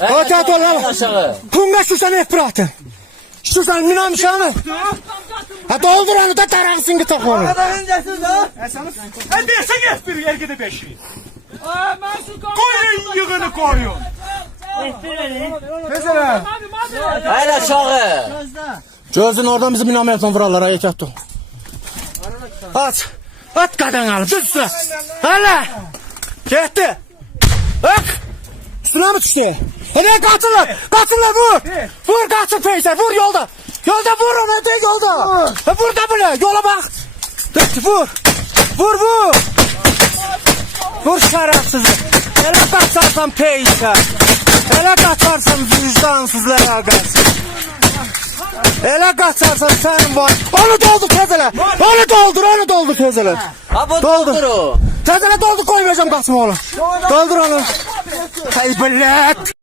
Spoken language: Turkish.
Öte dolar. Kunga şuşan hep bıraktın. Şuşan minamışanı. Ha doldur onu da taraksın ki takonu. Hadi sen hep bir yergede beşi. Koyun yığını koyun. Mesela. Hayır aşağı. Gözün oradan bizi minamayattan vurarlar ayet yaptı. At. At kadın alıp düştü. Hala. Gitti. Bak. Üstüne mi düştü? Hadi katılın. Katılın vur. Vur kaçın Feyser vur yolda. Yolda vur onu hadi yolda. Vur da böyle yola bak. Vur. Vur vur. Vur şerefsizi. Hele kaçarsan Feyser. Hele kaçarsan vicdansızlara kaçsın. Hele kaçarsan sen var. Onu doldur tezele. Onu doldur tezele. Doldur. Tezele doldur koymayacağım kaçma oğlum. Doldur onu. Hey millet.